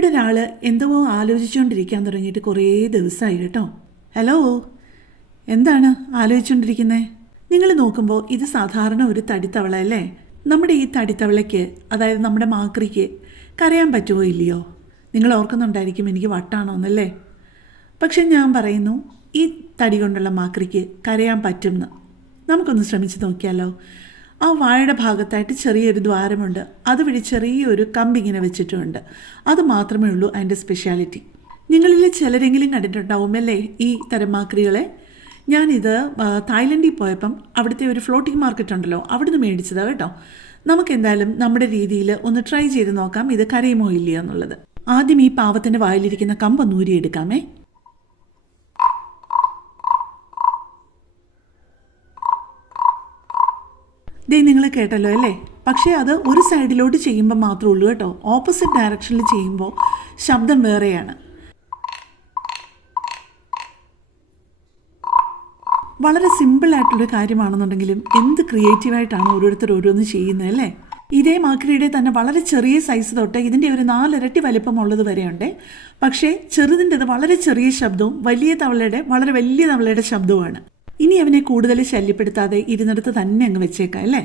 ഇവിടെ ഒരാൾ എന്തോ ആലോചിച്ചുകൊണ്ടിരിക്കാൻ തുടങ്ങിയിട്ട് കുറേ ദിവസമായി കേട്ടോ. ഹലോ, എന്താണ് ആലോചിച്ചുകൊണ്ടിരിക്കുന്നത്? നിങ്ങൾ നോക്കുമ്പോൾ ഇത് സാധാരണ ഒരു തടിത്തവള അല്ലേ? നമ്മുടെ ഈ തടിത്തവളയ്ക്ക്, അതായത് നമ്മുടെ മാക്രിക്ക് കരയാൻ പറ്റുമോ ഇല്ലയോ? നിങ്ങൾ ഓർക്കുന്നുണ്ടായിരിക്കും എനിക്ക് വട്ടാണോ എന്നല്ലേ. പക്ഷെ ഞാൻ പറയുന്നു, ഈ തടി കൊണ്ടുള്ള മാക്രിക്ക് കരയാൻ പറ്റുമെന്ന്. നമുക്കൊന്ന് ശ്രമിച്ച് നോക്കിയാലോ? ആ വാഴയുടെ ഭാഗത്തായിട്ട് ചെറിയൊരു ദ്വാരമുണ്ട്, അതുവഴി ചെറിയൊരു കമ്പിങ്ങനെ വെച്ചിട്ടുമുണ്ട്. അത് മാത്രമേ ഉള്ളൂ അതിൻ്റെ സ്പെഷ്യാലിറ്റി. നിങ്ങളിൽ ചിലരെങ്കിലും കണ്ടിട്ടുണ്ടാവും അല്ലേ ഈ തരം മാക്രികളെ? ഞാനിത് തായ്ലൻഡിൽ പോയപ്പം അവിടുത്തെ ഒരു ഫ്ലോട്ടിംഗ് മാർക്കറ്റ് ഉണ്ടല്ലോ, അവിടുന്ന് മേടിച്ചതാണ് കേട്ടോ. നമുക്കെന്തായാലും നമ്മുടെ രീതിയിൽ ഒന്ന് ട്രൈ ചെയ്ത് നോക്കാം ഇത് കരയുമോ ഇല്ലയോ എന്നുള്ളത്. ആദ്യം ഈ പാവത്തിൻ്റെ വായിലിരിക്കുന്ന കമ്പൊന്ന് ഊരിയെടുക്കാമേ. ദേ, നിങ്ങൾ കേട്ടല്ലോ അല്ലേ? പക്ഷേ അത് ഒരു സൈഡിലോട്ട് ചെയ്യുമ്പോൾ മാത്രമേ ഉള്ളൂ കേട്ടോ. ഓപ്പോസിറ്റ് ഡയറക്ഷനിൽ ചെയ്യുമ്പോൾ ശബ്ദം വേറെയാണ്. വളരെ സിമ്പിളായിട്ടുള്ളൊരു കാര്യമാണെന്നുണ്ടെങ്കിലും എന്ത് ക്രിയേറ്റീവായിട്ടാണ് ഓരോരുത്തർ ഓരോന്ന് ചെയ്യുന്നത് അല്ലേ? ഇതേ മാക്രിയുടെ തന്നെ വളരെ ചെറിയ സൈസ് തൊട്ട് ഇതിൻ്റെ ഒരു 4 ഇരട്ടി വലിപ്പമുള്ളത് വരെയുണ്ട്. പക്ഷേ ചെറുതിൻ്റെത് വളരെ ചെറിയ ശബ്ദവും വലിയ തവളയുടെ വളരെ വലിയ തവളയുടെ ശബ്ദവുമാണ്. ഇനി അവനെ കൂടുതൽ ശല്യപ്പെടുത്താതെ ഇരുന്നിടത്ത് തന്നെ അങ്ങ് വെച്ചേക്കാം അല്ലേ?